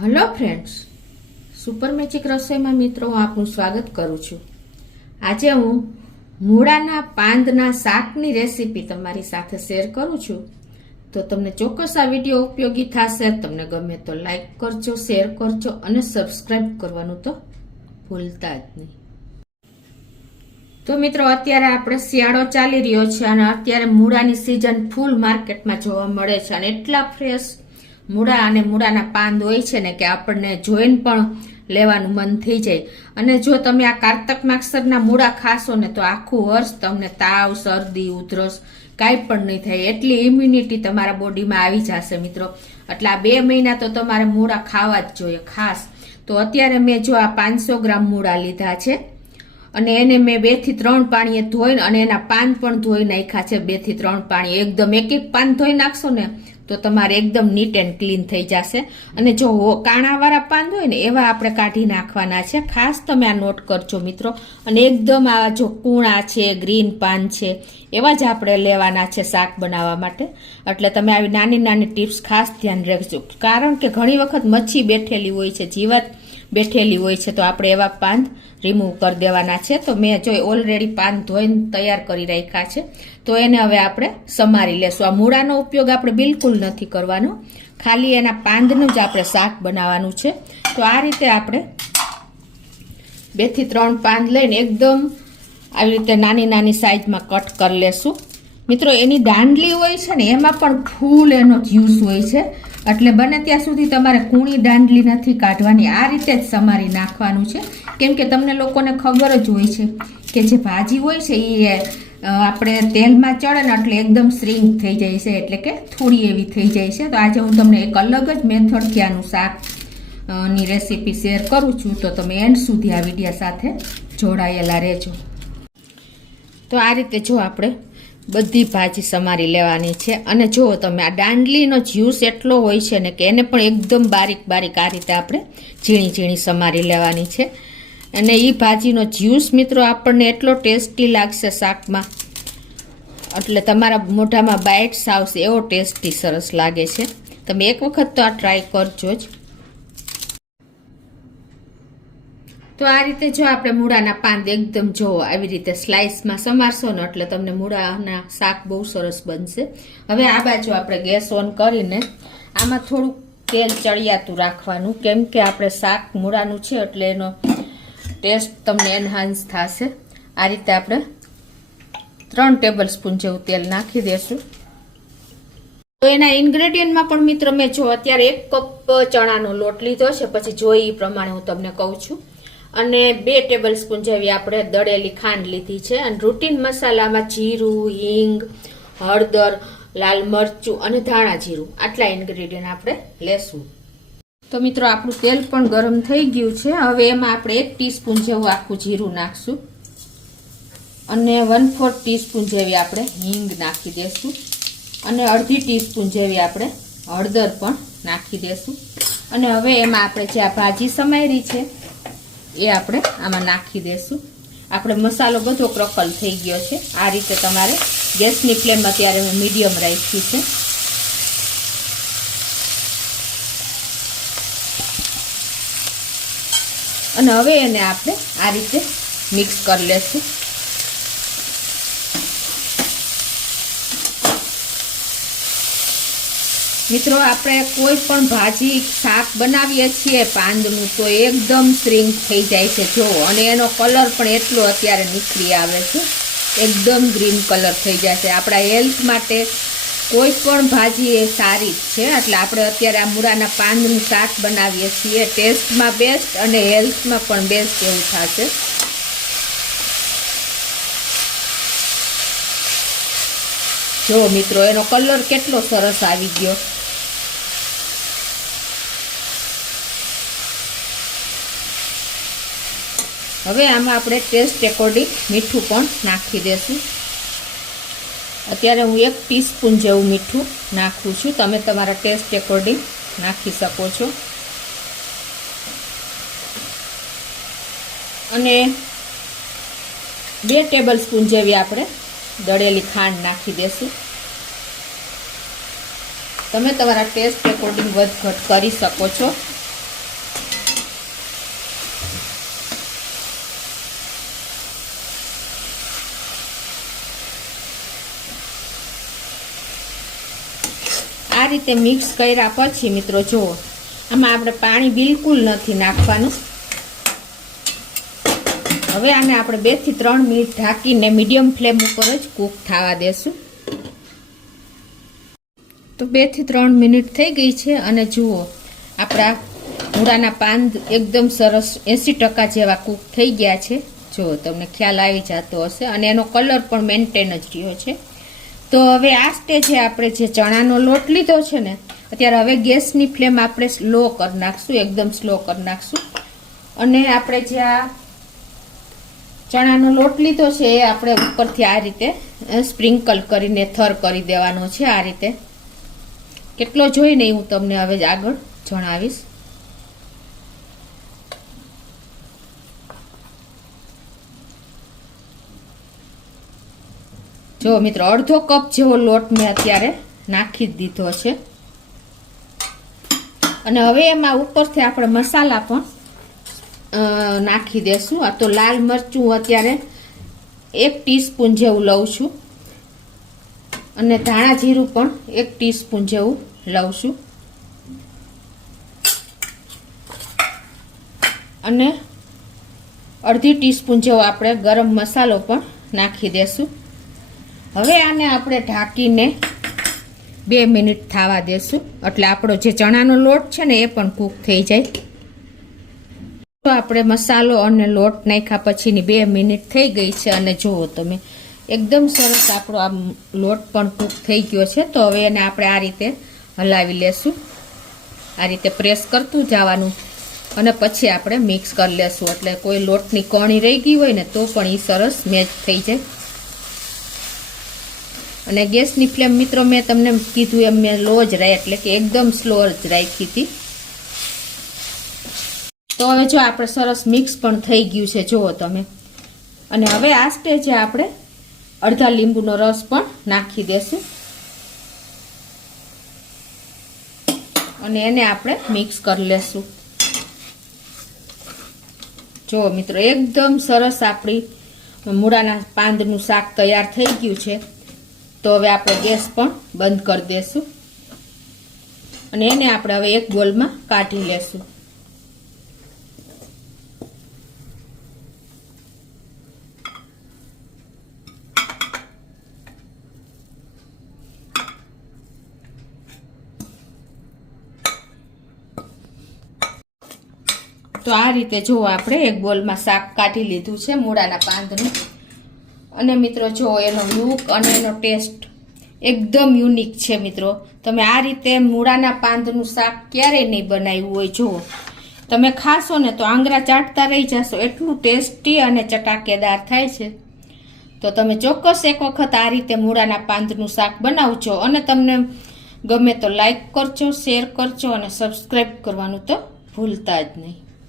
Hello friends, super magic રસોઈમાં મિત્રો હું આપનું સ્વાગત કરું છું। આજે હું મૂળાના પાંદના શાકની રેસીપી તમારી સાથે શેર કરું છું। તો તમને ચોક્કસ આ વિડીયો ઉપયોગી થશે। તમને ગમે તો લાઈક કરજો, શેર કરજો અને સબસ્ક્રાઈબ કરવાનું તો ભૂલતા જ નહીં। તો મિત્રો, અત્યારે આપણે શિયાળો ચાલી રહ્યો છે અને અત્યારે મૂળાની સિઝન ફૂલ માર્કેટમાં જોવા મળે છે અને એટલા ફ્રેશ મૂળા અને મૂળાના પાંદ હોય છે ને કે આપણને જોઈને પણ લેવાનું મન થઈ જાય। અને જો તમે આ કારતક માગસરના મૂળા ખાશો ને તો આખું વર્ષ તમને તાવ, શરદી, ઉધરસ કાંઈ પણ નહીં થાય, એટલી ઇમ્યુનિટી તમારા બોડીમાં આવી જશે મિત્રો। એટલે આ 2 મહિના તો તમારે મૂળા ખાવા જ જોઈએ ખાસ। તો અત્યારે મેં જો આ 500 ગ્રામ મૂળા લીધા છે અને એને મેં 2 થી 3 પાણીએ ધોઈને અને એના પાન પણ ધોઈ નાખ્યા છે। 2 થી 3 પાણી એકદમ એક પાન ધોઈ નાખશો ને તો તમારે એકદમ નીટ એન્ડ ક્લીન થઈ જશે। અને જો કાણાવાળા પાન હોય ને એવા આપણે કાઢી નાખવાના છે, ખાસ તમે આ નોટ કરજો મિત્રો। અને એકદમ આ જો કૂણા છે, ગ્રીન પાન છે, એવા જ આપણે લેવાના છે શાક બનાવવા માટે। એટલે તમે આવી નાની નાની ટિપ્સ ખાસ ધ્યાન રાખજો, કારણ કે ઘણી વખત મચ્છી બેઠેલી હોય છે, જીવાત બેઠેલી હોય છે, તો આપણે એવા પાન રિમૂવ કરી દેવાના છે। તો મેં જો ઓલરેડી પાન ધોઈને તૈયાર કરી રાખ્યા છે, તો એને હવે આપણે સમારી લેશું। આ મૂળાનો ઉપયોગ આપણે બિલકુલ નથી કરવાનો, ખાલી એના પાંદનું જ આપણે શાક બનાવવાનું છે। તો આ રીતે આપણે 2 થી 3 પાન લઈને એકદમ આવી રીતે નાની નાની સાઈઝમાં કટ કરી લેશું। મિત્રો, એની દાંડલી હોય છે ને એમાં પણ ફૂલ એનો જ્યુસ હોય છે, એટલે બને ત્યાં સુધી તમારે કૂણી દાંડલી નથી કાઢવાની, આ રીતે જ સમારી નાખવાનું છે। કેમ કે તમને લોકોને ખબર જ હોય છે કે જે ભાજી હોય છે એ આપણે તેલમાં ચડે ને એટલે એકદમ શ્રિંક થઈ જાય છે, એટલે કે થોડી એવી થઈ જાય છે। તો આજે હું તમને એક અલગ જ મેથડથી આનું શાક ની રેસીપી શેર કરું છું, તો તમે એન્ડ સુધી આ વિડીયો સાથે જોડાયેલા રહેજો। તો આ રીતે જો આપણે બધી ભાજી સમારી લેવાની છે અને જો તમે આ દાંડલીનો જ્યુસ એટલો હોય છે ને કે એને પણ એકદમ બારીક બારીક આ રીતે આપણે ઝીણી ઝીણી સમારી લેવાની છે। અને એ ભાજીનો જ્યુસ મિત્રો આપણને એટલો ટેસ્ટી લાગશે શાકમાં, એટલે તમારા મોઢામાં બાઇટ્સ આવશે એવો ટેસ્ટી સરસ લાગે છે। તમે એક વખત તો આ ટ્રાય કરજો જ। તો આ રીતે જો આપણે મૂળાના પાન એકદમ જો આવી રીતે સ્લાઇસમાં સમારશો ને એટલે તમને મૂળાના શાક બહુ સરસ બનશે। હવે આ બાજુ આપણે ગેસ ઓન કરીને આમાં થોડુંક તેલ ચડિયાતું રાખવાનું, કેમ કે આપણે શાક મૂળાનું છે એટલે એનો ટેસ્ટ તમને એનહાન્સ થશે। આ રીતે આપણે 3 ટેબલ સ્પૂન જેવું તેલ નાખી દેશું। તો એના ઇન્ગ્રેડિયન્ટમાં પણ મિત્રો મેં જો અત્યારે 1 કપ ચણાનો લોટ લીધો છે, પછી જોઈ એ પ્રમાણે હું તમને કહું છું। અને 2 ટેબલ સ્પૂન જેવી આપણે દળેલી ખાંડ લીધી છે। અને રૂટીન મસાલામાં જીરું, હિંગ, હળદર, લાલ મરચું અને ધાણા જીરું આટલા ઇન્ગ્રેડિયન્ટ આપણે લેશું। તો મિત્રો, આપણું તેલ પણ ગરમ થઈ ગયું છે। હવે એમાં આપણે 1 ટીસ્પૂન જેવું આખું જીરું નાખશું અને 1/4 ટીસ્પૂન જેવી આપણે હિંગ નાખી દેશું અને અડધી ટીસ્પૂન જેવી આપણે હળદર પણ નાખી દેશું। અને હવે એમાં આપણે જે આ ભાજી સમારી છે એ આપણે આમાં નાખી દેશું। આપણે મસાલો બધો ક્રકલ થઈ ગયો છે। આ રીતે તમારે ગેસની ફ્લેમ અત્યારે હું મીડિયમ રાખી છે। અને હવે એને આપણે આ રીતે મિક્સ કરી લેશું। મિત્રો, આપણે કોઈ પણ ભાજી શાક બનાવીએ છીએ પાંદનું તો એકદમ શ્રિંક થઈ જાય છે જો, અને એનો કલર પણ એટલો અત્યારે નીકળી આવે છે, એકદમ ગ્રીન કલર થઈ જાય છે। આપણા હેલ્થ માટે કોઈ પણ ભાજી એ સારી જ છે, એટલે આપણે અત્યારે આ મૂળાના પાંદનું શાક બનાવીએ છીએ, ટેસ્ટમાં બેસ્ટ અને હેલ્થમાં પણ બેસ્ટ એવું થશે। જો મિત્રો, એનો કલર કેટલો સરસ આવી ગયો। હવે આમાં આપણે ટેસ્ટ એકોર્ડિંગ મીઠું પણ નાખી દેશું। અત્યારે હું 1 ટીસ્પૂન જેવું મીઠું નાખું છું, તમે તમારા ટેસ્ટ એકોર્ડિંગ નાખી શકો છો। અને 2 ટેબલ સ્પૂન જેવી આપણે દળેલી ખાંડ નાખી દેશું। તમે તમારા ટેસ્ટ એકોર્ડિંગ વધઘટ કરી શકો છો। આ રીતે મિક્સ કર્યા પછી મિત્રો જુઓ, આમાં આપણે પાણી બિલકુલ નથી નાખવાનું. હવે આને આપણે 2 થી 3 મિનિટ ઢાંકીને મીડિયમ ફ્લેમ ઉપર જ કૂક થવા દેશું. તો 2 થી 3 મિનિટ થઈ ગઈ છે અને જુઓ આપણા મૂળાના પાન એકદમ સરસ 80% જેવા કૂક થઈ ગયા છે. જો તમને ખ્યાલ આવી જતો હશે અને એનો કલર પણ મેન્ટેન જ રહ્યો છે. તો હવે આ સ્ટેજે આપણે જે ચણાનો લોટ લીધો છે ને, અત્યારે હવે ગેસની ફ્લેમ આપણે સ્લો કરી નાખશું, એકદમ સ્લો કરી નાખશું. અને આપણે જે આ ચણાનો લોટ લીધો છે એ આપણે ઉપરથી આ રીતે સ્પ્રિંકલ કરીને થર કરી દેવાનો છે. આ રીતે કેટલો જોઈને હું તમને હવે આગળ જણાવીશ. જો મિત્રો, અડધો કપ જેવો લોટ મેં અત્યારે નાખી દીધો છે. અને હવે એમાં ઉપરથી આપણે મસાલા પણ નાખી દેશું. આ તો લાલ મરચું અત્યારે 1 ટીસ્પૂન જેવું લઉં છું અને ધાણા જીરું પણ 1 ટીસ્પૂન જેવું લઉં છું. અને અડધી ટીસ્પૂન જેવો આપણે ગરમ મસાલો પણ નાખી દેશું. હવે આને આપણે ઢાંકીને 2 મિનિટ થવા દેશું, એટલે આપણો જે ચણાનો લોટ છે ને એ પણ કૂક થઈ જાય. તો આપણે મસાલો અને લોટ નાખ્યા પછીની 2 મિનિટ થઈ ગઈ છે અને જુઓ તમે એકદમ સરસ આપણો આ લોટ પણ કૂક થઈ ગયો છે. તો હવે એને આપણે આ રીતે હલાવી લેશું. આ રીતે પ્રેસ કરતું જવાનું અને પછી આપણે મિક્સ કરી લેશું, એટલે કોઈ લોટની કણી રહી ગઈ હોય ને તો પણ એ સરસ મેચ થઈ જાય. અને ગેસની ફ્લેમ મિત્રો મેં તમને કીધું એમ મેં લો જ રાખી, એટલે કે એકદમ સ્લો જ રાખી હતી. તો હવે જો આપણે સરસ મિક્સ પણ થઈ ગયું છે જુઓ તમે. અને હવે આ સ્ટેજે આપણે અડધા લીંબુનો રસ પણ નાખી દેશું અને એને આપણે મિક્સ કરી લેશું. જો મિત્રો એકદમ સરસ આપણી મૂળાના પાંદનું શાક તૈયાર થઈ ગયું છે. તો હવે આપણે ગેસ પણ બંધ કરી દેશું અને એને આપણે હવે એક બોલમાં કાઢી લેશું. તો આ રીતે જો આપણે એક બોલમાં શાક કાઢી લીધું છે મૂળાના પાંદનું. અને મિત્રો જો એનો લુક અને એનો ટેસ્ટ એકદમ યુનિક છે મિત્રો. તમે આ રીતે મૂળાના પાંદનું શાક ક્યારેય નહીં બનાવ્યું હોય. જુઓ તમે ખાશો ને તો આંગળા ચાટતા રહી જશો, એટલું ટેસ્ટી અને ચટાકેદાર થાય છે. તો તમે ચોક્કસ એક વખત આ રીતે મૂળાના પાંદનું શાક બનાવજો અને તમને ગમે તો લાઈક કરજો, શેર કરજો અને સબસ્ક્રાઈબ કરવાનું તો ભૂલતા જ નહીં.